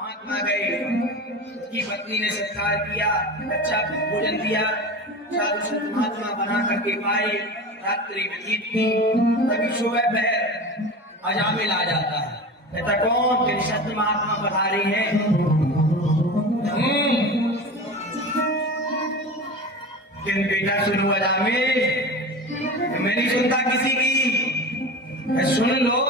महात्मा गए, उसकी पत्नी ने सत्कार किया, अच्छा भोजन दिया, साधु संत महात्मा बना करके पाए, रात्रि व्यतीत की, तभी सुबह पहर अजामिल आ जाता है। कहता कौन? कि संत महात्मा पधारे हैं। लेकिन बेटा सुनो अजामिल, मैं नहीं सुनता किसी की, सुन लो,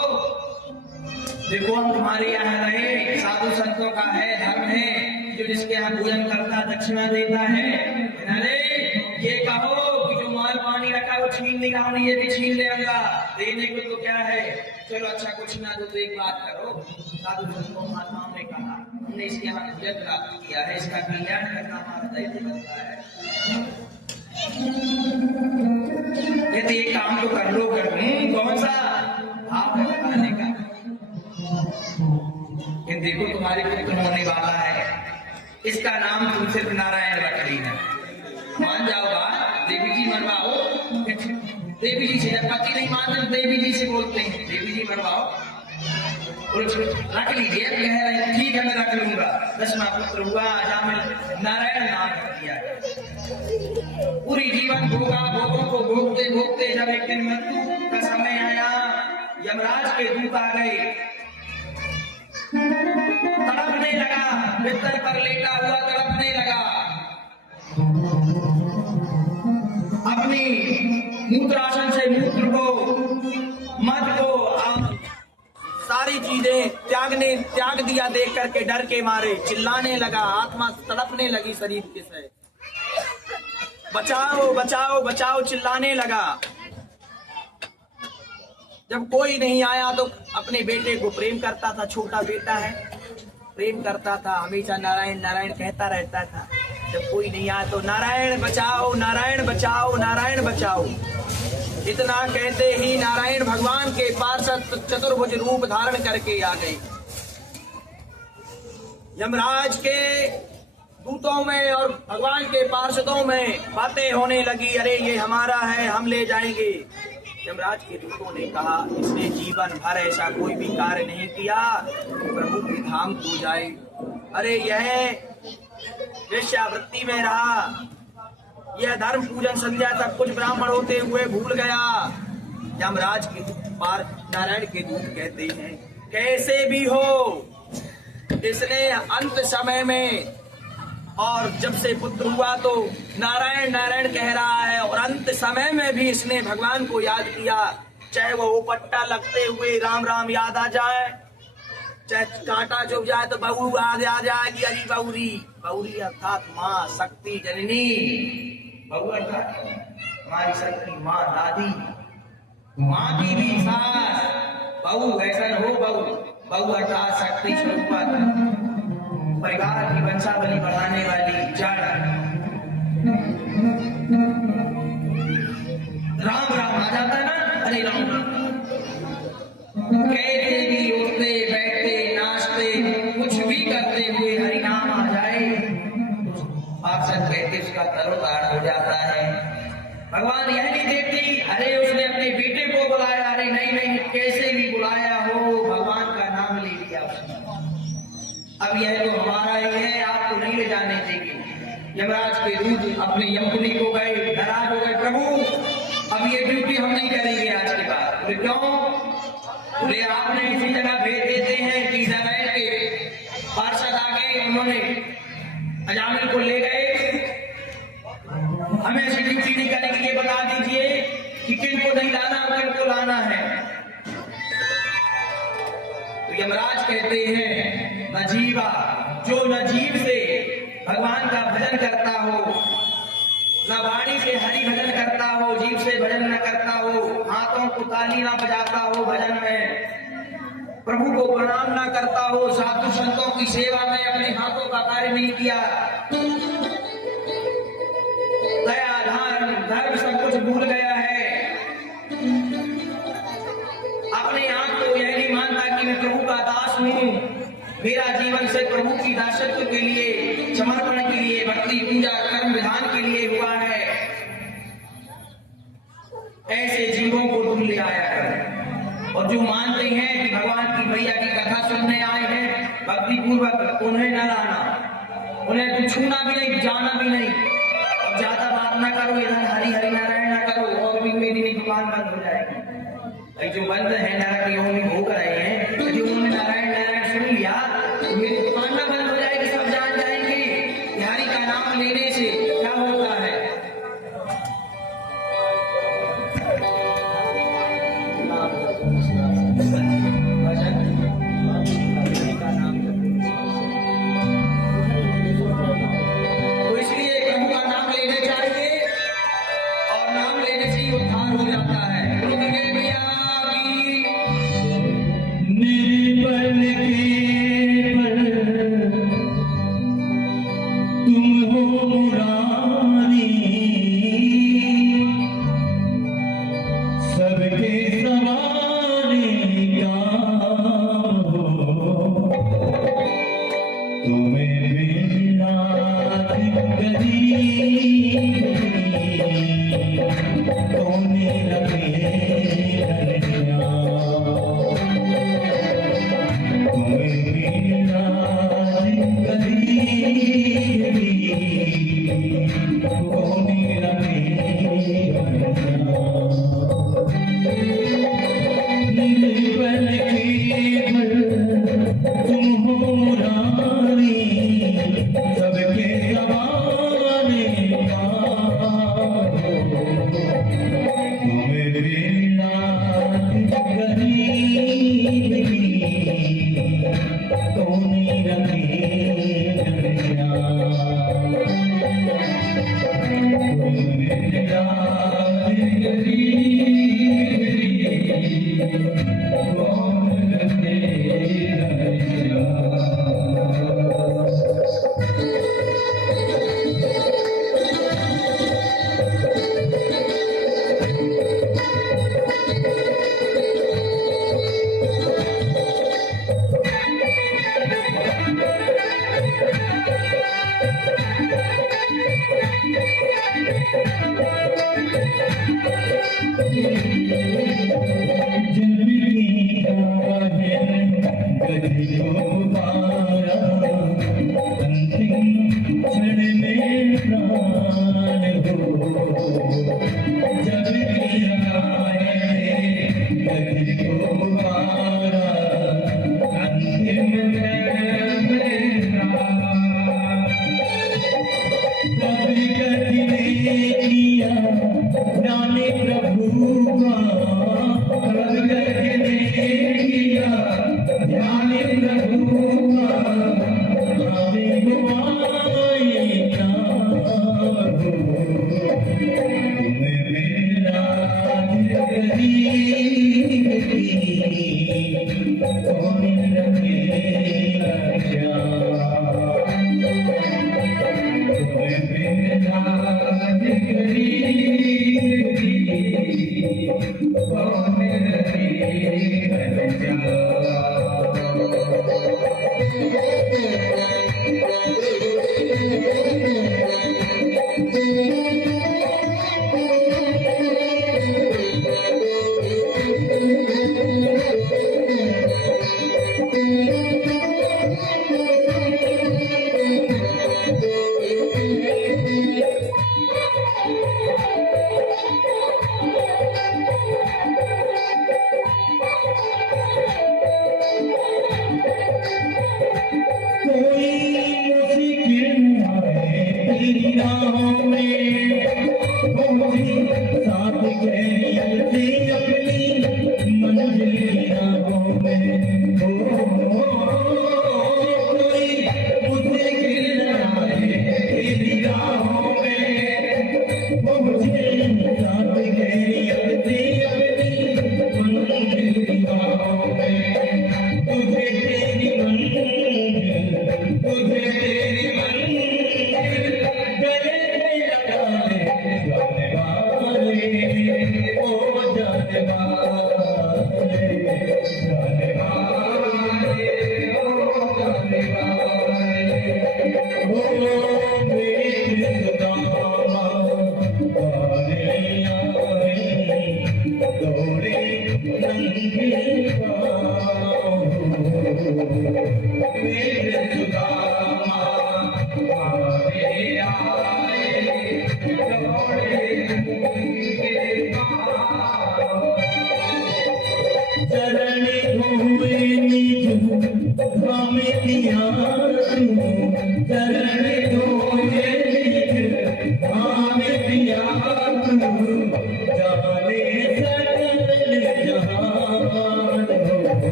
देखो हम तुम्हारे यहाँ रहे, साधु संतों का है धर्म है, जो जिसके यहाँ भोजन करता दक्षिणा देता है। अरे ये कहो कि जो माल पानी रखा वो छीन नहीं रहा, ये भी छीन लेगा, देने को तो क्या है, चलो अच्छा कुछ ना दो तो एक बात करो। साधु संतों महात्माओं ने कहा हमने इसके यहाँ भोजन प्राप्त किया है, इसका कल्याण करना हमारा दायित्व बनता है। कहते एक काम तो कर लो, कौन सा? भाव बताने का। देखो तुम्हारे पुत्र होने वाला है, इसका नाम तुम सिर्फ नारायण रख लेना, मान जाओ बात, देवी जी मरवाओ। देवी जी से, जब पति नहीं मानते देवी जी से बोलते हैं, देवी जी मरवाओ, रख लीजिए। कह रहे ठीक है मैं रख लूंगा। 10वां पुत्र हुआ, अजामिल नारायण नाम रख दिया। पूरी जीवन भोगा, भोगों को भोगते भोगते जब एक दिन मृत्यु का समय आया, यमराज के दूत आ गए, तड़पने लगा, बिस्तर पर लेटा हुआ तड़पने लगा, अपनी मूत्रासन से मूत्र को, मद को, सारी चीजें त्याग दिया, देख करके डर के मारे चिल्लाने लगा, आत्मा तड़पने लगी शरीर के से, बचाओ बचाओ बचाओ चिल्लाने लगा। जब कोई नहीं आया तो अपने बेटे को प्रेम करता था, छोटा बेटा है, प्रेम करता था, हमेशा नारायण नारायण कहता रहता था। जब कोई नहीं आया तो नारायण बचाओ नारायण बचाओ नारायण बचाओ, इतना कहते ही नारायण भगवान के पार्षद चतुर्भुज रूप धारण करके आ गए। यमराज के दूतों में और भगवान के पार्षदों में बातें होने लगी, अरे ये हमारा है, हम ले जाएंगे। यमराज के दूतों ने कहा इसने जीवन भर ऐसा कोई भी कार्य नहीं किया प्रभु के धाम को जाए, अरे यह वेश्यावृत्ति में रहा, यह धर्म पूजन संध्या सब कुछ ब्राह्मण होते हुए भूल गया। यमराज के पार नारायण के दूत कहते हैं कैसे भी हो, इसने अंत समय में, और जब से पुत्र हुआ तो नारायण नारायण कह रहा है, और अंत समय में भी इसने भगवान को याद किया, चाहे वो उपट्टा लगते हुए राम राम याद आ जाए, चाहे कांटा चुभ जाए तो बहू आ जाएगी, अरे बहुरी, बहुरी अर्थात माँ शक्ति जननी, बहू अर्थात हमारी शक्ति माँ दादी, माँ की भी सास बहू, ऐसा हो बहू, बहू अर्थात शक्ति स्वरूपा, परिवार की वंशावली बढ़ाने वाली जड़। राम राम आ जाता ना, अरे राम राम कहते भी, उठते बैठते नाचते कुछ भी करते हुए हरि नाम आ जाए, पार्षद कहते उसका तरोताजा हो जाता है। भगवान यह नहीं देखती अरे उसने अपने बेटे को बुलाया, अरे नहीं नहीं कैसे भी बुलाया हो, भगवान का नाम ले लिया उसने, अब यह तो हमारा ही है, आपको नहीं ले जाने देंगे। यमराज के दूत अपने यमपुरी को गए, नाराज हो गए, प्रभु अब ये ड्यूटी हम नहीं करेंगे आज के बाद। बोले क्यों? बोले आपने इसी जगह भेज देते हैं कि नारायण के पार्षद आ गए, उन्होंने अजामिल को ले गए, हमें ऐसी ड्यूटी नहीं करेंगे, ये बता दीजिए कि किनको नहीं लाना, किनको लाना है। तो यमराज कहते हैं नजीवा, जो नजीब से भगवान का भजन करता हो, न वाणी से हरि भजन करता हो, जीव से भजन न करता हो, हाथों को ताली ना बजाता हो भजन में, प्रभु को प्रणाम ना करता हो, साधु संतों की सेवा में अपने हाथों का कार्य नहीं किया, दया धर्म सब कुछ भूल गया है, अपने आप को यह नहीं मानता कि मैं प्रभु का दास हूँ, मेरा जीवन से प्रभु की दासत्व के लिए, समर्पण के लिए, भक्ति पूजा कर्म विधान के लिए हुआ है, ऐसे जीवों को तुम ले आया कर। और जो मानते हैं कि भगवान की मैया की कथा सुनने आए हैं, भक्ति पूर्वक उन्हें न लाना, उन्हें तू छूना भी नहीं, जाना भी नहीं। और ज्यादा बात ना करो, इधर हरि हरि नारायण ना करो, और भी मेरी दुकान बंद हो जाएगी। भाई जो बंद है नरक योनि में भोग रहे हैं, यदि उन्होंने नारायण नारायण सुन लिया तो मेरी दुकान ना बंद हो जाएगी। सब जान जाएंगे कि हरि का नाम लेने से क्या होता है। तो इसलिए प्रभु का नाम लेना चाहिए, और नाम लेने से ही उद्धार हो जाता है।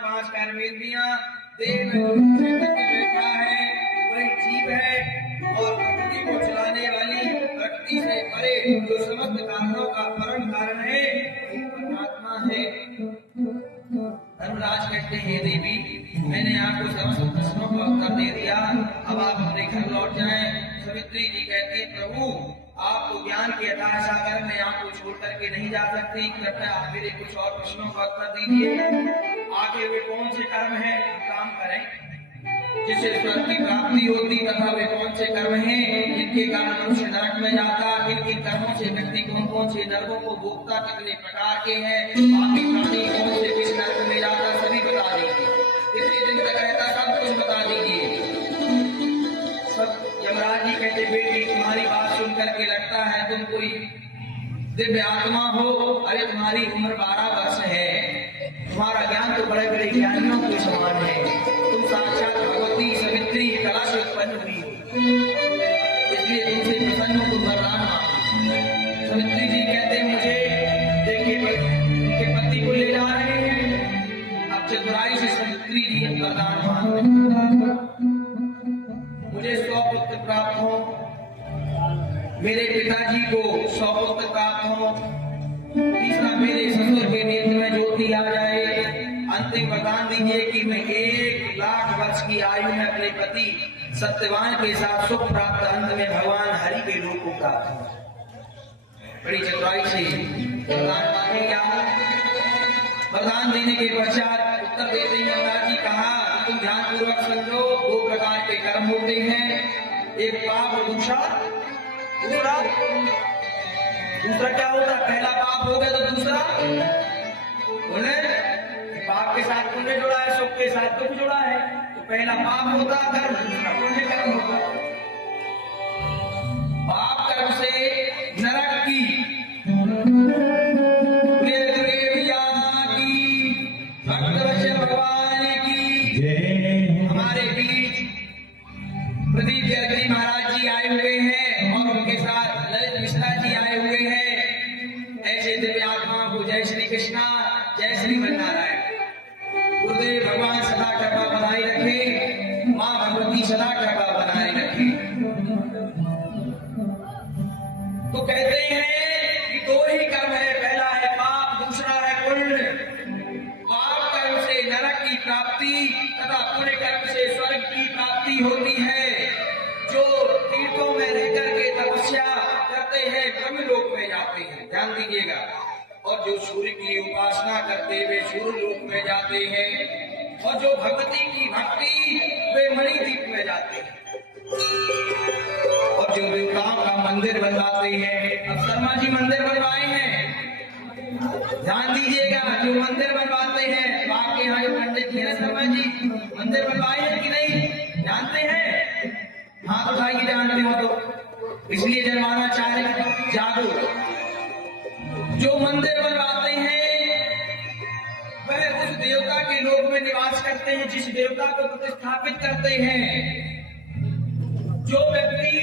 पांच कर्मेंद्रियां देह में बैठा है, वही जीव है और प्रकृति को चलाने वाली प्रकृति से परे जो समस्त कारणों का परम कारण है वही परमात्मा है। धर्मराज कहते हैं देवी, मैंने आपको समस्त प्रश्नों का उत्तर दे दिया, अब आप अपने घर लौट जाएं। सावित्री जी कहती है प्रभु आप तो ज्ञान के अथाह सागर में आपको छोड़ करके नहीं जा सकती, कृपया आप मेरे कुछ और प्रश्नों का उत्तर दीजिए। आगे वे कौन से कर्म हैं काम करें जिससे स्वर्ग की प्राप्ति होती, तथा वे कौन से कर्म हैं जिनके कारण मनुष्य नरक में जाता, इनके कर्मों से व्यक्ति कौन कौन से नरकों को भोगता, कितने प्रकार के हैं, बाकी प्राणी कौन से किस नरक में जाता, सभी बता दीजिए। कितने दिन तक रहता सब कुछ बता दीजिए। सब यमराज जी कहते बेटी तुम्हारी बात सुन करके लगता है तुम कोई दिव्य आत्मा हो, अरे तुम्हारी उम्र 12 वर्ष है, तुम्हारा ज्ञान तो बड़े बड़े ज्ञानियों के समान है, तुम साक्षात भगवती सावित्री कला से उत्पन्न हुई, इसलिए तुमसे प्रसन्न हो तुम वरदान मांगो। सावित्री जी कहते मुझे देखिए उनके पति को ले जा रहे हैं, अब चतुराई से सावित्री जी वरदान मांगो, मुझे 100 पुत्र प्राप्त हो, मेरे पिताजी को 100 पुत्र प्राप्त हो, तीसरा मेरे ससुर के नेत्र में ज्योति आ जाए, अंतिम वरदान दीजिए कि मैं 1 लाख वर्ष की आयु में अपने पति सत्यवान के साथ सुख प्राप्त, अंत में भगवान हरि के रूप को प्राप्त हो। बड़ी चतुराई से वरदान मांगे। क्या वरदान देने के पश्चात उत्तर देते हैं यमराज जी कहा तुम ध्यान पूर्वक समझो, 2 प्रकार के कर्म होते हैं, एक पाप और दूसरा क्या होता है? पहला पाप हो गया तो दूसरा पुण्य। पाप के साथ पुण्य जुड़ा है, सुख के साथ दुख जुड़ा है, तो पहला पाप होता कर्म, दूसरा पुण्य कर्म होता। पाप कर्म से नरक की हमारे बीच प्रदीप जयगिरी महाराज जी आए हुए हैं और उनके साथ ललित मिश्रा जी आए हुए हैं। ऐसे दिव्य आत्मा को जय श्री कृष्णा, जय श्री नारायण। गुरुदेव भगवान सदा कृपा बनाए रखे, माँ भगवती सदा कृपा बनाए रखे। तो कहते हैं कि 2 ही कर्म है, पहला है पाप, दूसरा है पुण्य। पाप कर्म से नरक की प्राप्ति तथा पुण्य कर्म से स्वर्ग की प्राप्ति होती है। जो तीर्थों में रह करके तपस्या करते हैं ब्रह्मलोक में जाते हैं, ध्यान दीजिएगा, और जो सूर्य की उपासना करते वे सूर्य लोक में जाते हैं, और जो भगवती की भक्ति वे मणिद्वीप में जाते हैं। और जो देवताओं का मंदिर बनवाते हैं। अब शर्मा जी मंदिर बनवाए हैं, ध्यान दीजिएगा, जो मंदिर बनवाते हैं तो आपके यहाँ जो पंडित जी हैं शर्मा जी मंदिर बनवाए हैं कि नहीं जानते हैं? हाथ उठाई के जानते हो तो इसलिए जनवाना चाहे जागो। जो मंदिर बनवाते हैं वह उस देवता के लोक में निवास करते हैं जिस देवता को प्रतिस्थापित करते हैं। जो व्यक्ति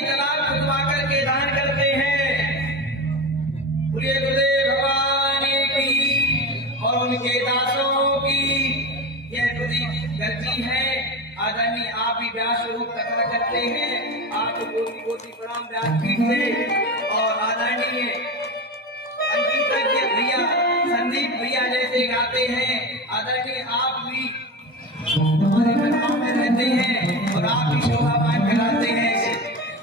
तालाब खुदवा करके दान करते हैं, बोलिए गुरुदेव भगवान की और उनके दासों की यह गर्जी है। आदरणीय आप भी व्यास स्वरूप कथा करते हैं, आप कोटि कोटि प्रणाम व्यासपीठ से। और आदरणीय संगीतज्ञ भैया संदीप भैया जैसे गाते हैं, आदरणीय आप भी हमारे कथाओं में रहते हैं और आप भी शोभा पाठ कराते हैं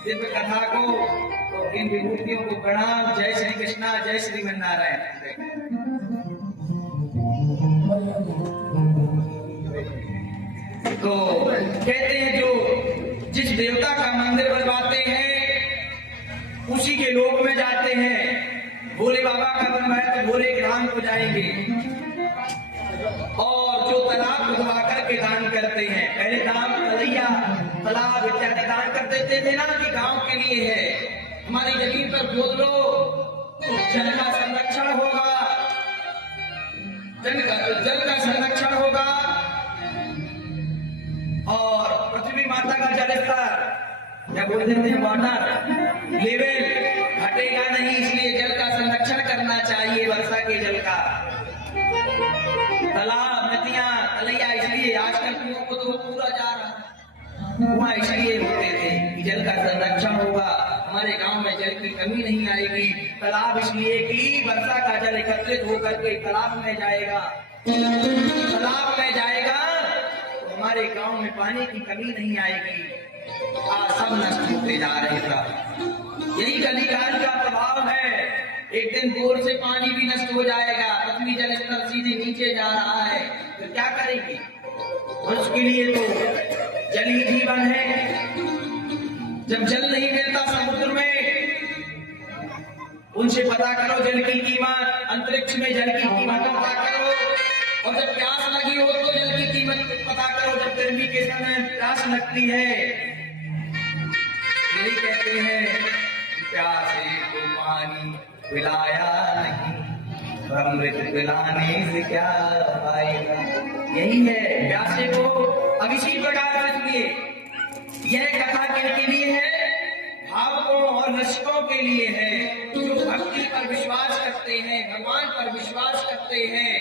दिव्य कथा को। तो इन विभूतियों को प्रणाम। जय श्री कृष्णा, जय श्रीमन नारायण। तो कहते हैं जो जिस देवता का मंदिर बनवाते हैं उसी के लोक में जाते हैं। भोले बाबा का बनवाए तो भोले के धाम को जाएंगे। और जो तालाब खुदवा करके दान करते हैं, पहले दान तलैया तालाब इत्यादि दान कर देते थे ना कि गांव के लिए है, हमारी जमीन पर खोद लो तो जल का संरक्षण होगा, जल का संरक्षण होगा और पृथ्वी माता का जल स्तर क्या बोल देते हैं वाटर लेवल घटेगा नहीं, इसलिए जल का संरक्षण करना चाहिए। वर्षा के जल का तालाब नदियां तलैया, इसलिए आजकल कुओं को तो पूरा जा रहा है, कुआं इसलिए होते थे कि जल का संरक्षण होगा, हमारे गांव में जल की कमी नहीं आएगी। तालाब इसलिए कि वर्षा का जल एकत्रित होकर के तालाब में जाएगा, तालाब में जाएगा तो हमारे गांव में पानी की कमी नहीं आएगी। आज सब नष्ट होते जा रहे था, यही कलिकाल का प्रभाव है। एक दिन बोर से पानी भी नष्ट हो जाएगा, पृथ्वी जल स्तर सीधे नीचे जा रहा है, तो क्या करेंगे? उसके लिए तो जल ही जीवन है। जब जल नहीं मिलता समुद्र में, उनसे पता करो जल की कीमत, अंतरिक्ष में जल की कीमत पता करो। और जब प्यास लगी हो तो जल की कीमत पता करो, जब गर्मी के समय प्यास लगती है। यही कहते हैं प्यासे को पानी पिलाया नहीं, अमृत पिलाने से क्या पाएगा। यही है प्यासे को। अब इसी प्रकार से सुनिए, यह कथा किनके लिए है? भावकों और रसिकों के लिए है, जो भक्ति पर विश्वास करते हैं, भगवान पर विश्वास करते हैं,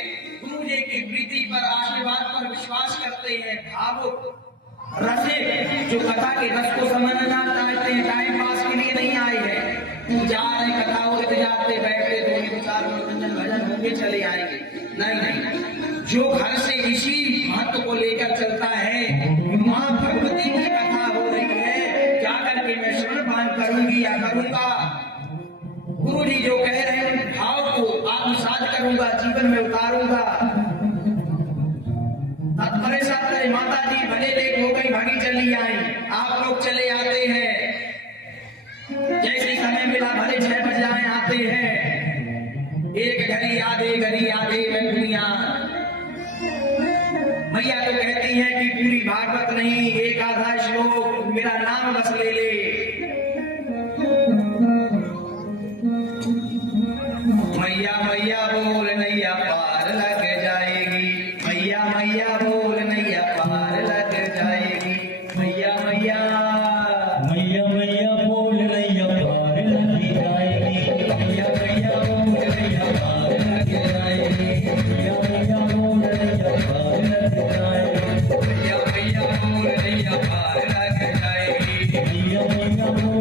गुरु जी की प्रीति पर, आशीर्वाद पर विश्वास करते हैं। भावुक रसिक जो कथा के रस को समझना चाहते हैं, टाइम पास के लिए नहीं आए हैं, जा रहे कथा हो जाते बैठे थोड़ी विचार मनोरंजन भजन होंगे चले आएंगे, नहीं। जो घर से इसी महत्व को लेकर चलता है, माँ भगवती की कथा हो रही है, जाकर के मैं श्रवण करूंगी या करूंगा, गुरु जी जो कह रहे हैं भाव को आत्मसात करूंगा, जीवन में उतारूंगा। तात्पर्य माता जी भले लेट हो गई, भागी चली आई, आप लोग चले आते हैं, जैसे समय मिला भले 6 बजे आए आते हैं। एक घड़ी आधे में दुनिया। मैया तो कहती है कि पूरी भागवत नहीं, एक आधा श्लोक मेरा नाम बस ले ले। मैया मैया बोल नैया पार लग जाएगी, मैया मैया बोल नैया पार लग जाएगी, मैया मैया मैया मैया बोल नैया पार लग जाएगी, मैया मैया बोल नैया पार लग जाएगी, मैया मैया बोल नैया पार लग जाएगी, मैया मैया बोल नैया पार लग जाएगी, मैया मैया बोल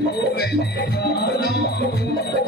Hare नमो नमो मैया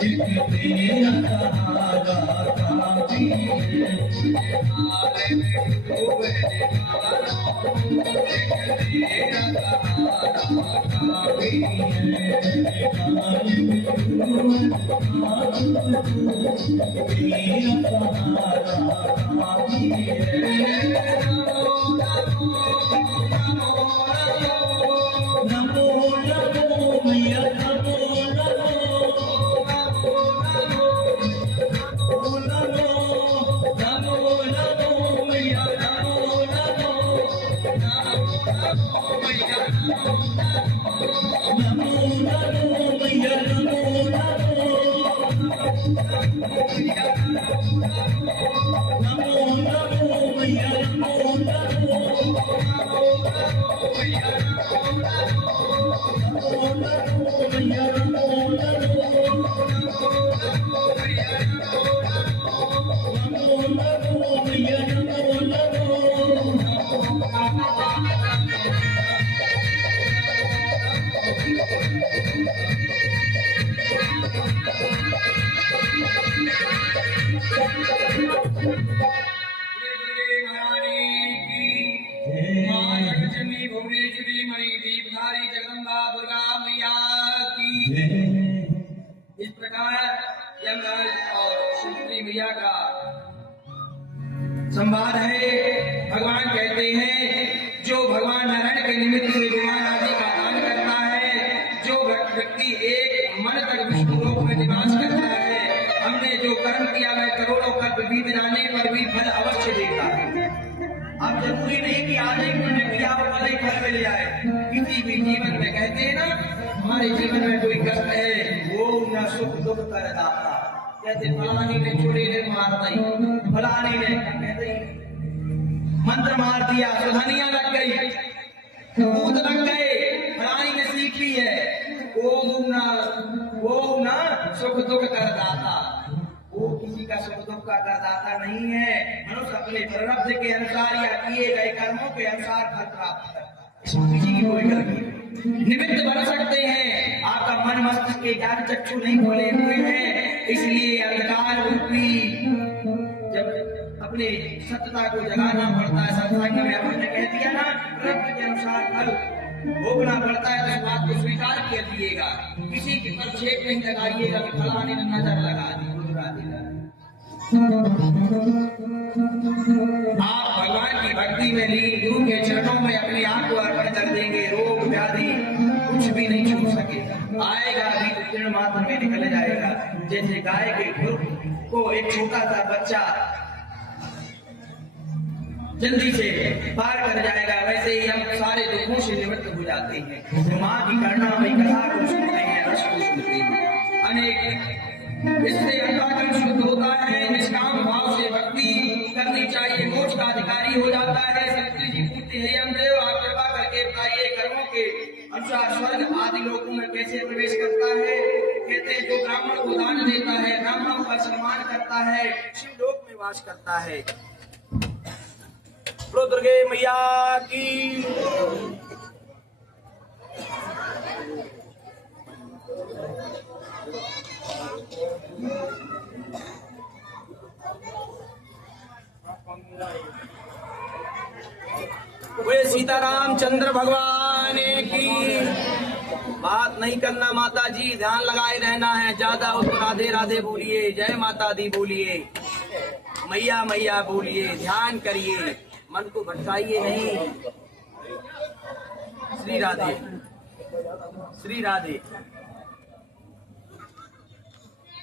नमो इस प्रकार यमराज और शक्ति मैया का संवाद है। भगवान कहते हैं जो भगवान नारायण के निमित्त से विमान आदि का दान करता है, जो व्यक्ति एक मन तक विष्णु लोक में निवास करता है, हमने जो कर्म किया वह करोड़ों कल्प बीत जाने पर भी फल अवश्य देता है। अब जरूरी नहीं कि आज एक महीने किया हो कल ही फल मिल जाए। किसी भी जीवन में कहते हैं ना, हमारे जीवन में कोई कष्ट है वो न सुख दुख कर दाता। कहते फलानी ने चोरी ने मार दी, फलानी ने कहते मंत्र मार दिया, सुधनिया लग गई, भूत लग गए, फलानी ने सीख ली है। वो न सुख दुख कर दाता, वो किसी का सुख दुख का करदाता नहीं है। मनुष्य अपने प्रारब्ध के अनुसार या किए गए कर्मों के अनुसार फल प्राप्त करता है, इसमें किसी की कोई गलती नहीं। निमित्त बन सकते हैं, आपका मन मस्तिष्क के ज्ञान चक्षु नहीं खोले हुए हैं, इसलिए अंधकार रूपी जब अपने सत्यता को जगाना पड़ता है। सत्संग में हमने कह दिया ना, प्रारब्ध के अनुसार फल भोगना पड़ता है, तो इस बात को स्वीकार कीजिएगा। किसी के पर छेद नहीं लगाइएगा कि फलाने ने नजर लगा दी। आप भगवान की भक्ति में लीन गुरु के चरणों में अपने आप को अर्पण कर देंगे, रोग व्याधि कुछ भी नहीं छू सकेगा। आएगा भी तो क्षण मात्र में निकल जाएगा। जैसे गाय के खुर को एक छोटा सा बच्चा जल्दी से पार कर जाएगा, वैसे ही हम सारे दुखों से निवृत्त हो जाते हैं। माँ की करुणामयी कथा को सुनते हैं, रस को सुनते हैं। अनेक इससे अंतःकरण शुद्ध होता है, निष्काम भाव से भक्ति करनी चाहिए, मोक्ष का अधिकारी हो जाता है। शक्ति जी पूछते हैं, हम देव आप कृपा करके बताइए कर्मों के अनुसार स्वर्ग आदि लोकों में कैसे प्रवेश करता है। कहते हैं जो ब्राह्मण को दान देता है, ब्राह्मणों का सम्मान करता है, शिवलोक में वास करता है। बोलो दुर्गे मैया की। वे सीताराम चंद्र भगवान की। बात नहीं करना माता जी, ध्यान लगाए रहना है। ज्यादा उसको राधे राधे बोलिए, जय माता दी बोलिए, मैया मैया बोलिए, ध्यान करिए, मन को भटकाइए नहीं। श्री राधे श्री राधे।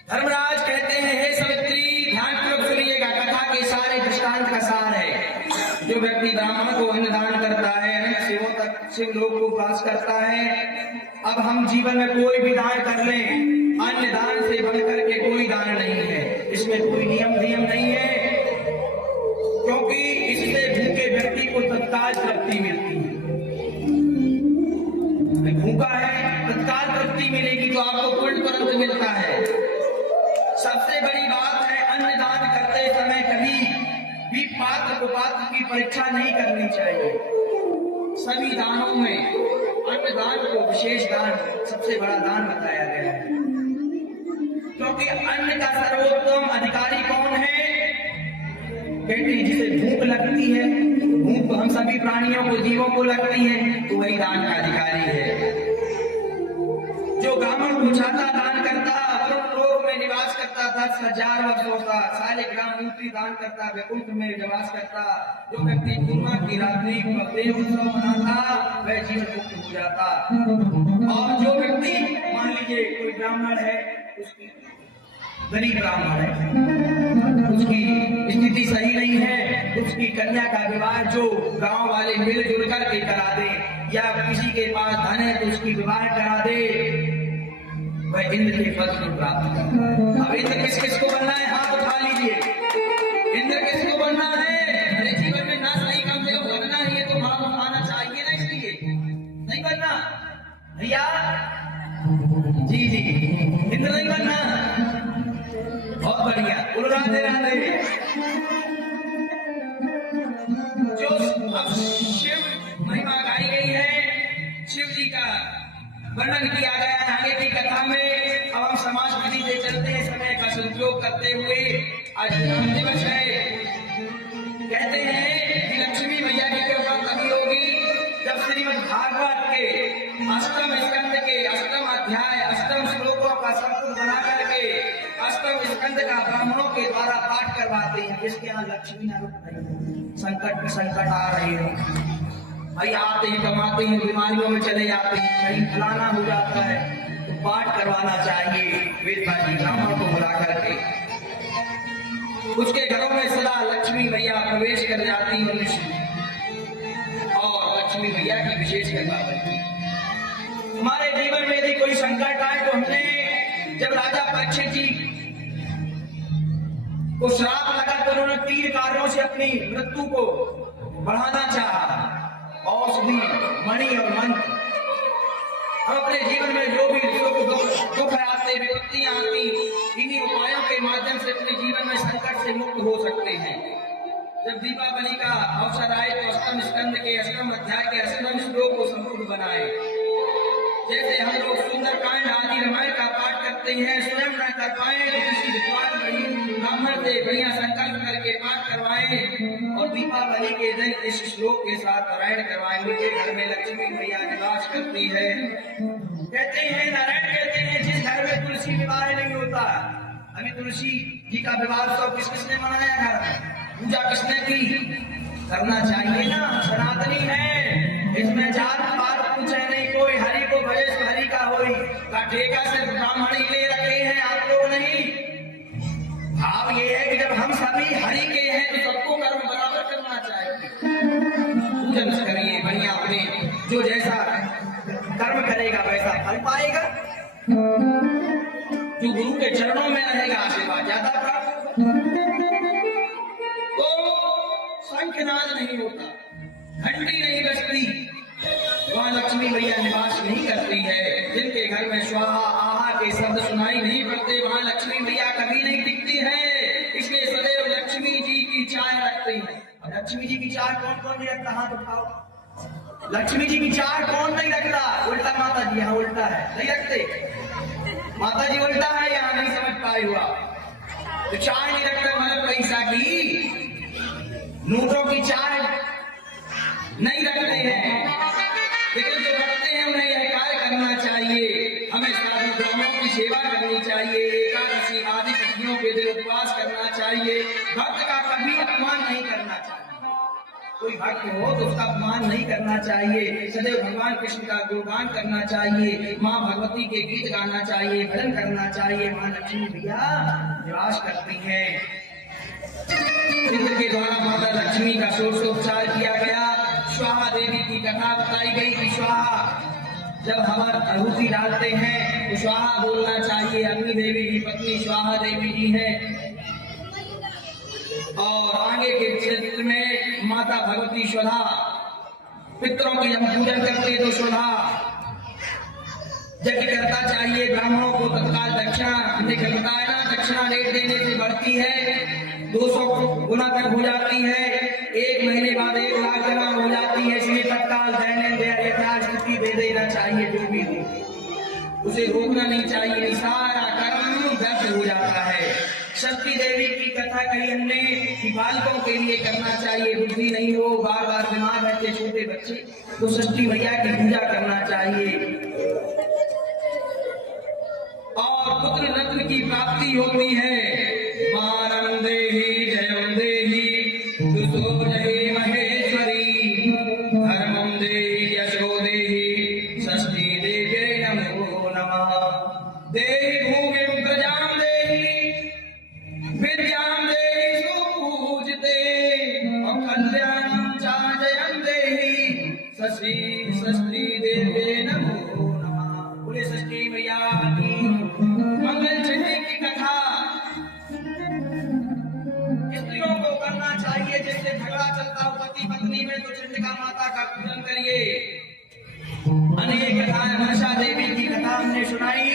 धर्मराज कहते हैं, हे सवित्री ध्यान पूर्वक सुनिएगा, कथा के सारे दृष्टांत का सार है। जो व्यक्ति ब्राह्मण को अन्न दान करता है, अनंत शिवों तक शिवलोक को वास करता है। अब हम जीवन में कोई भी दान कर लें, अन्य दान से बढ़कर के कोई दान नहीं है। इसमें कोई नियम नहीं है, क्योंकि इससे भूखे व्यक्ति को तत्काल तृप्ति मिलती है। भूखा है, तत्काल तृप्ति मिलेगी तो आपको पुण्य तुरंत मिलता है। सबसे बड़ी बात है, अन्न दान करते समय कभी भी पात्र को पात्र की परीक्षा नहीं करनी चाहिए। सभी दानों में अन्नदान को विशेष दान, सबसे बड़ा दान बताया गया है, क्योंकि अन्न का सर्वोत्तम अधिकारी कौन है? कहते हैं जिसे भूख लगती है, भूख हम सभी प्राणियों को, जीवों को लगती है, तो वही दान का अधिकारी है। जो ब्राह्मण को छाता दान करता, लोक में निवास करता, 10,000 वर्ष होता, सारे ग्राम मूर्ति दान करता, वैकुंठ में निवास करता, जो व्यक्ति पूर्णिमा की रात्रि प्रेम उत्सव मनाता, वह जीवन मुक्त हो जाता। और जो व्यक्ति, मान लीजिए कोई ब्राह्मण है, उसकी गरीब ब्राह्मण है, उसकी स्थिति सही नहीं है, उसकी कन्या का विवाह जो गांव वाले मिलजुल करके करा दे, या किसी के पास धन है तो उसकी विवाह करा दे, वह इंद्र के पद को प्राप्त करता। अब इंद्र किस किस को बनना है? हाथ उठा लीजिए। इंद्र किसको बनना है? अरे जीवन में ना सही काम से बनना है, ये तो हाथ उठाना चाहिए ना, इसलिए नहीं बनना भैया जी जी, इंद्र नहीं बनना। बहुत बढ़िया, राधे राधे। जो अब शिव महिमा गाई गई है, शिव जी का वर्णन किया गया है आगे की कथा में। अब हम समाज विधि से चलते हैं, समय का सदुपयोग करते हुए। आज राम दिवस है। कहते हैं कि लक्ष्मी मैया की कृपा तभी होगी जब श्रीमद् भागवत के 8वें स्कंद के 8वें अध्याय 8वें श्लोकों का संपूर्ण बना करके 8वें स्कंद का ब्राह्मणों के द्वारा पाठ करवाते हैं, जिसके यहाँ लक्ष्मी न रुक रही, संकट में संकट आ रहे हो, भाई आते हैं कमाते हैं, बीमारियों में चले जाते हैं, कहीं फलाना हो जाता है, तो पाठ करवाना चाहिए वेदवादी ब्राह्मण को बुला करके। उसके घरों में सदा लक्ष्मी मैया प्रवेश कर जाती है और लक्ष्मी मैया की विशेष कृपा बनती है। हमारे जीवन में यदि कोई संकट आए तो हमने, जब राजा परीक्षित जी को श्राप लगा तो उन्होंने 3 कार्यों से अपनी मृत्यु को बढ़ाना चाहा, औषधि, मणि और मंत्र। हम अपने जीवन में जो भी दुख आते, विपत्तियां आती, इन्हीं उपायों के माध्यम से अपने जीवन में संकट से मुक्त हो सकते हैं। जब दीपावली का अवसर आए तो 8वें स्कंद के 8वें अध्याय के 8वें श्लोक को संपूर्ण बनाए। जैसे हम लोग सुंदरकांड आदि रामायण का पाठ करते हैं, स्वयं न कर पाए तो किसी विद्वान ब्राह्मण से बढ़िया संकल्प करके पाठ करवाएं और दीपावली के दिन इस श्लोक के साथ पारायण करवाएं। उनके घर में लक्ष्मी मैया निवास करती है। कहते हैं, नारायण कहते हैं, जिस घर में तुलसी विवाह नहीं होता, अभी तुलसी जी का विवाह उत्सव किसने मनाया, घर में पूजा किसने की? करना चाहिए ना, सनातनी है, इसमें जात पात कुछ है नहीं, कोई हरि को भजे सो हरि का होई का ठेका सिर्फ ब्राह्मण ही ले रखे हैं, आप लोग नहीं। भाव ये है कि जब हम सभी हरि के हैं तो सबको कर्म बराबर करना चाहिए। पूजन करिए बढ़िया, अपने जो जैसा कर्म करेगा वैसा फल पाएगा। जो गुरु के चरणों में रहेगा आशीर्वाद ज्यादा प्राप्त होगा। तो शंखनाद नहीं होता, घंटी नहीं बजती, वहां लक्ष्मी मैया निवास नहीं करती है। जिनके घर में स्वाहा आहा के शब्द सुनाई नहीं पड़ते, वहां लक्ष्मी मैया कभी नहीं दिखती है। इसलिए सदैव लक्ष्मी जी की चाय रखते हैं। और लक्ष्मी जी की चाय कौन कौन नहीं रखता? हाथ उठाओ। लक्ष्मी जी की चाय कौन नहीं रखता? उल्टा माता जी, यहाँ उल्टा है, नहीं रखते। माता जी उल्टा है, यहाँ नहीं समझ पाए हुआ। तो चाय नहीं रखते मतलब पैसा की, नोटों की चाय नहीं रखते हैं। लेकिन जो रखते हैं उन्हें यह कार्य करना चाहिए, हमें साधु ब्राह्मणों की सेवा करनी चाहिए, एकादशी आदि तिथियों के दिन उपवास करना चाहिए। भक्त का कभी अपमान नहीं करना चाहिए। कोई भक्त हो तो उसका अपमान नहीं करना चाहिए। सदैव भगवान कृष्ण का गुणगान करना चाहिए, माँ भगवती के गीत गाना चाहिए, भजन करना चाहिए। माँ लक्ष्मी भैया निवास करती हैं। इंद्र के द्वारा माता लक्ष्मी का षोडशोपचार किया गया। स्वाहा देवी की कथा बताई गई कि स्वाहा जब हवन आहुति डालते हैं तो स्वाहा बोलना चाहिए। अग्नि देवी की पत्नी स्वाहा देवी जी है। और आगे के क्षेत्र में माता भगवती स्वधा, पितरों की जब पूजन करते तो स्वधा, यज्ञ करता चाहिए ब्राह्मणों को तत्काल दक्षिणा। हमने कल बताया ना, दक्षिणा रेट देने से बढ़ती है, 200 गुना तक हो जाती है, 1 महीने बाद 1 लाख जमा हो जाती है। इसलिए तत्काल यथास्थिति दे देना चाहिए। जो भी हो उसे रोकना नहीं चाहिए, सारा कर्म व्यर्थ हो जाता है। षष्ठी देवी की कथा कही हमने कि बालकों के लिए करना चाहिए, बुद्धि नहीं हो, बार बार बीमार रहते छोटे बच्चे, तो षष्ठी मैया की पूजा करना चाहिए। और पुत्र रत्न की प्राप्ति होती है। मारं देहि जयं देहि दुसो जहि महेश्वरी, धर्मं देहि यशो देहि षष्ठी देव्यै नमो नमः। देहि भूमिं प्रजां देहि विद्यां देहि सुपूजिते, और कल्याणं च जयं देहि षष्ठी देव्यै नमो नमः। बोले षष्ठी मैया की मंगल चंडी की कथा स्त्रियों को करना चाहिए, जिससे झगड़ा चलता हो पति पत्नी में तो चंडिका माता का पूजन करिए। अनेक कथाएं, मनसा देवी की कथा हमने सुनाई।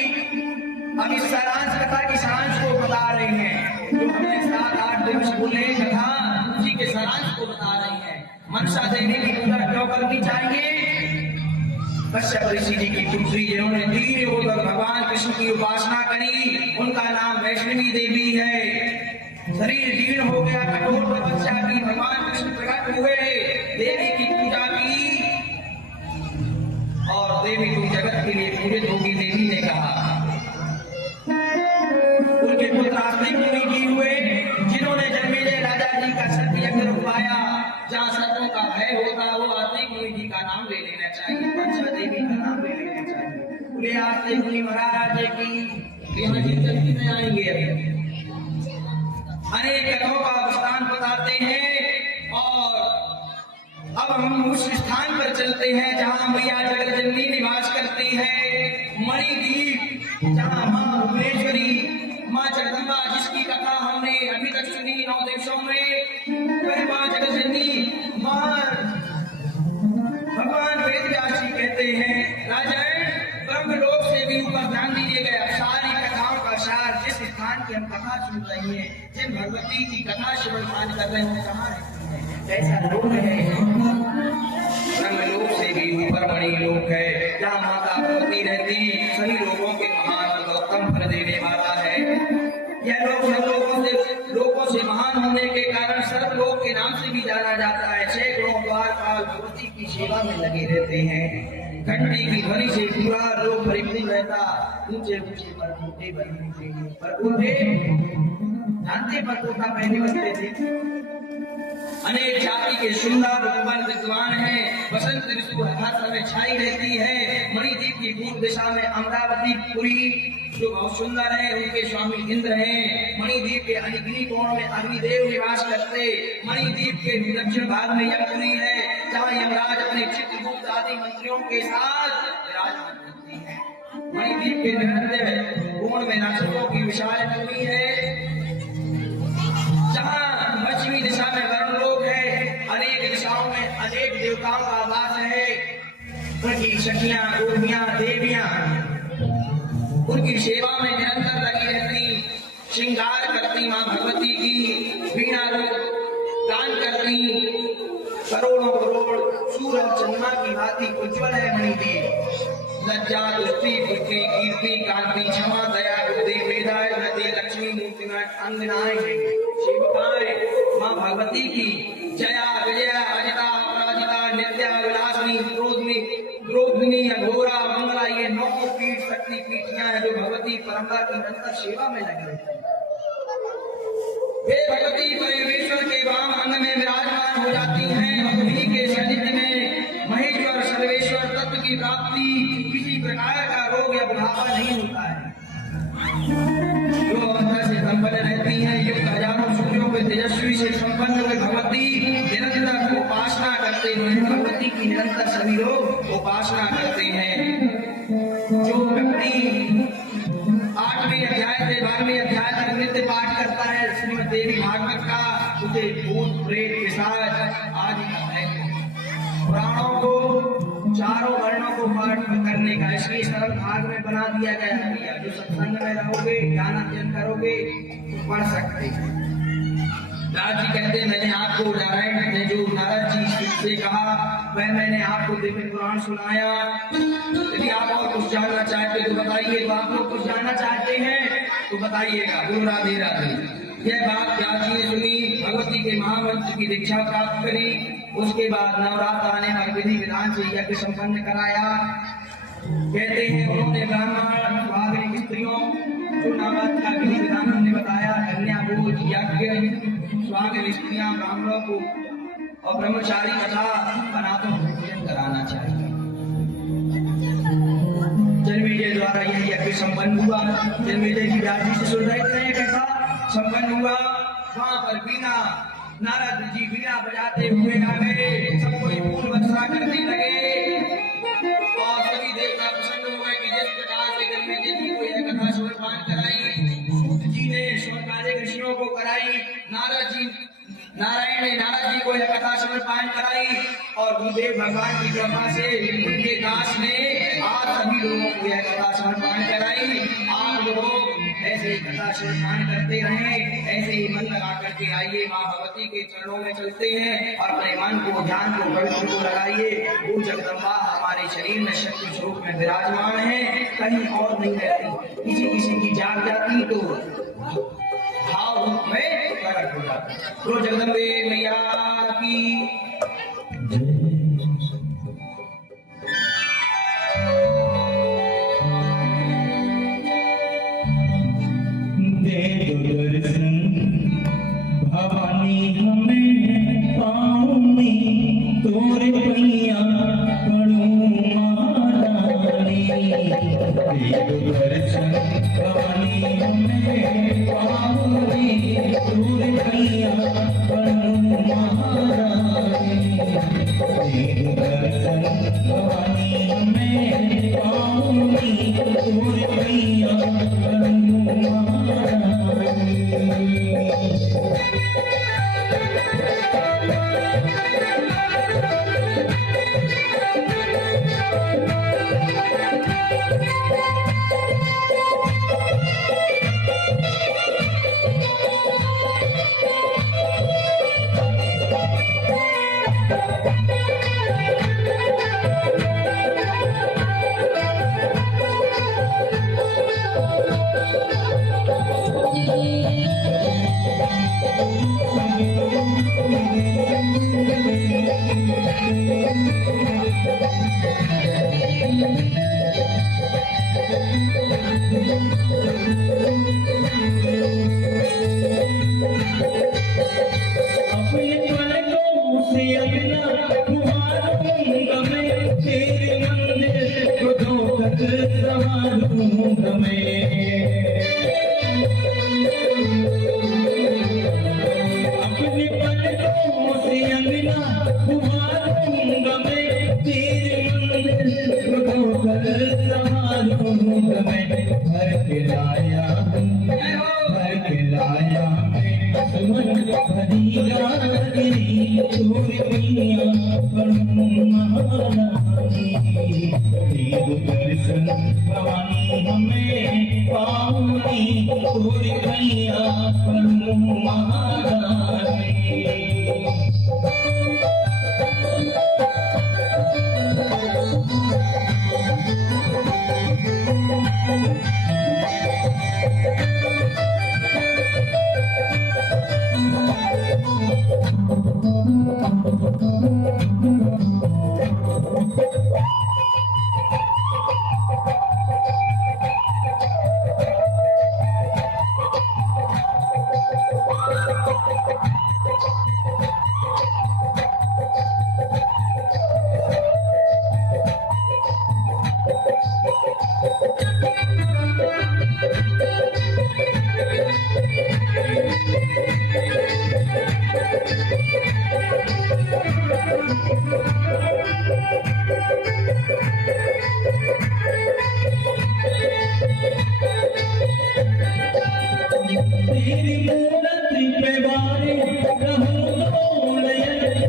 अब इस सारांश कथा की सारांश को बता रहे हैं। जो हमने 7-8 दिवस बोले कथा, उसी के सारांश को बता रही हैं। मनसा देवी की पूजा क्यों करनी चाहिए? कश्यप ऋषि जी की पुत्री जिन्होंने 3 युगों तक भगवान कृष्ण की उपासना करी, उनका नाम वैष्णवी देवी है। शरीर जीर्ण हो गया, कठोर तपस्या की, भगवान कृष्ण प्रकट हुए, देवी की पूजा की, और देवी तुम जगत के लिए पूजित होगी। देवी ने कहा। उनके पुत्र आस्तिक मुनि जी हुए, जिन्होंने जन्मेजय राजा जी का सत्य यज्ञ रुकवाया। जहाँ सर्पों का भय होता, वो आस्तिक मुनि जी का नाम ले लेना चाहिए, मनसा देवी का नाम ले लेना चाहिए। बोले आस्तिक मुनि महाराज की यहाँ जिंदगी में आएंगे। अभी अनेक कथाओं का विस्तार बताते हैं, और अब हम उस स्थान पर चलते हैं जहाँ मैया जगदजननी निवास करती है। मणिद्वीप, जहाँ माँ भुवनेश्वरी, माँ जगदम्बा, जिसकी कथा हमने अभी तक सुनी 9 दिवसों में, वह माँ जगदजननी माँ भगवान वेदव्यास जी कहते हैं, राजन ब्रह्मलोक से भी ऊपर ध्यान दीजिएगा। सारी कथाओं का सार, जिस स्थान की हम कथा सुन रही है, जिन भगवती की कथा श्रवण मान कर रहे हैं, कहाँ रहती है? ऐसा लोक है, ब्रह्मलोक से भी ऊपर बड़ी लोक है, जहाँ माता भगवती रहती, सभी लोगों के महान गौतम फल देने वाला है। यह लोग सब लोगों से महान होने के कारण सर्वलोक के नाम से भी जाना जाता है। सैकड़ों बार काल भगवती की सेवा में लगे रहते हैं। घंटी की ध्वनि से पूरा लोक परिपूर्ण रहता। ऊंचे ऊंचे परकोटे बनने के लिए, परकोटे जानते, परकोटा पहले बनते थे। अनेक जाति के सुंदर विद्वान हैं। बसंत ऋतु हर समय छाई रहती है। मणिद्वीप की पूर्व दिशा में अमरावतीपुरी जो बहुत सुंदर है, उनके स्वामी इंद्र हैं। मणिद्वीप के अग्नि कोण में अग्निदेव निवास करते। मणिद्वीप के दक्षिण भाग में यमपुरी है, जहाँ यमराज अपने चित्रगुप्त आदि मंत्रियों के साथ विराजमान होती है। मणिद्वीप के निरंतर कोण में राक्षसों की विशाल नगरी है, जहाँ पश्चिमी दिशा में वरुण लोक है। अनेक दिशाओं में अनेक देवताओं का वास है। उनकी सखियां, गोपियां, देवियां उनकी सेवा में निरंतर लगी रहती, श्रृंगार करती। मां भगवती की वीणा दान करती। करोड़ों करोड़ सूरज चंद्रमा की भांति उज्ज्वल है मणिद्वीप। लज्जा, दृष्टि, बुद्धि, कीर्ति, कांति, क्षमा, दया, बुद्धि, मेधा, नदी, लक्ष्मी, मूर्तिमय अंगनाएं हैं, सेविकाएं मां भगवती की। जया, विजया, अजिता, अपराजिता, नित्या, विलासिनी, द्रोधिनी, अघोरा, मंगला, ये 9 पीठ शक्ति पीठियां हैं जो भगवती परंपरा की निरंतर सेवा में लगे रहती हैं। वे भगवती परमेश्वर के वाम अंग में विराजमान हो जाती हैं। उन्हीं के सानिध्य में महेश्वर सर्वेश्वर तत्व की प्राप्ति, किसी प्रकार का रोग या बुढ़ापा नहीं होता है। जो अवस्था से संपन्न रहती है, युक्त हजारों सूर्यों के तेजस्वी से संपन्न हुए भगवती निरंतर उपासना करते हैं। भगवती की निरंतर सभी लोग उपासना करते हैं। जो व्यक्ति 8वें अध्याय से 12वें अध्याय तक नित्य पाठ करता है श्रीमद् देवी भागवत का, उसे भूत प्रेत पिशाच आदि का भय। पुराणों को, चारों वर्णों को पाठ करने ने कहा इसलिए सरल भाग में बना दिया गया है, जो सत्संग में रहोगे, ज्ञान अर्जन करोगे तो पढ़ सकते। नारद जी कहते हैं मैंने आपको नारायण ने जो नारद जी से कहा वह मैंने आपको दिव्य पुराण सुनाया। यदि आप और कुछ जानना चाहते तो बताइए, तो आप लोग कुछ जानना चाहते हैं तो बताइएगा। गुरु राधे राधे। यह बात व्यास जी ने सुनी, भगवती के महामंत्र की दीक्षा प्राप्त करी। उसके बाद नवरात्र आने पर विधि विधान से यज्ञ संपन्न कराया। कहते हैं उन्होंने ब्राह्मण सुहागिन स्त्रियों जो नवरात्र का विधि विधान हमने बताया, कन्या भोज यज्ञ, सुहागिन स्त्रियां ब्राह्मणों को और ब्रह्मचारी तथा अनाथों को भोजन कराना चाहिए। जन्मेजय द्वारा यह यज्ञ संपन्न हुआ। जन्मेजय जी व्यास जी से सुन रहे थे कैसा संपन्न हुआ। वहां पर बीना नारद जी बीना बजाते हुए आ गए, सब कोई फूल वर्षा करने लगे और सभी देवता प्रसन्न हुए कि जिस प्रकार से जन्मेजय जी को यह कथा सुनपान कराई, सूत जी ने स्वर्गाधिक ऋषियों को कराई, नारायण ने नारद जी को यह कथा समर्पण कराई और गुरुदेव भगवान की कृपा से उनके दास ने आज सभी लोगों को यह कथा समर्पण कराई। आप लोग ऐसे ही कथा समर्पण करते रहें, ऐसे ही मन लगा करके आइए, माँ भगवती के चरणों में चलते हैं और अपने मन को ध्यान को पवित्र को लगाइए। वो जगदम्बा हमारे शरीर में शक्ति स्वरूप में विराजमान है, कहीं और नहीं रहती। किसी किसी की जाग जाती तो भाव रूप में प्रकट हो जाता। तो जगदम्बे मैया की दे दो दर्शन भवानी हमें पाँव में तोरे पैया पड़ूं महारानी। दे दो दर्शन भवानी हमें पाँव में तोरे पैया पड़ूं महारानी। दे दो दर्शन भवानी हमें पाँव में तोरे पैया पड़ूं महारानी।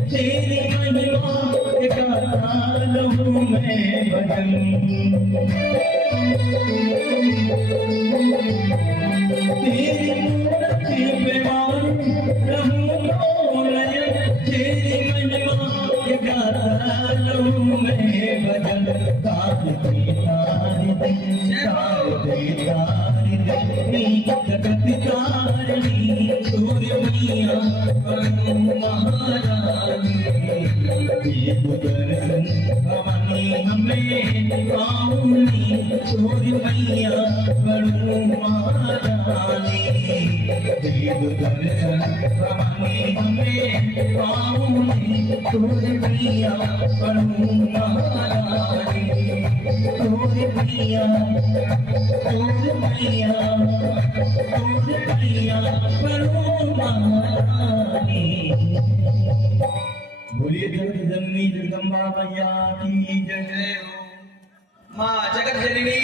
तेरी महिमा गाता रहूं मैं भजन तेरी मूर्ति पे मान रहूं नयन तेरी महिमा के गाता रहूं मैं भजन तार जगत तारणी सूर्य मैया करूं महारानी दर्शन भवानी हमें पाऊनी सूर्य मैया करूं महारानी देव दर्शन भवानी हमें पाऊनी सूर्य मैया करूं महारानी सूर्य मैया करूं महारानी। बोलिए जननी जगदम्बा मैया की जय हो। माँ जगत जननी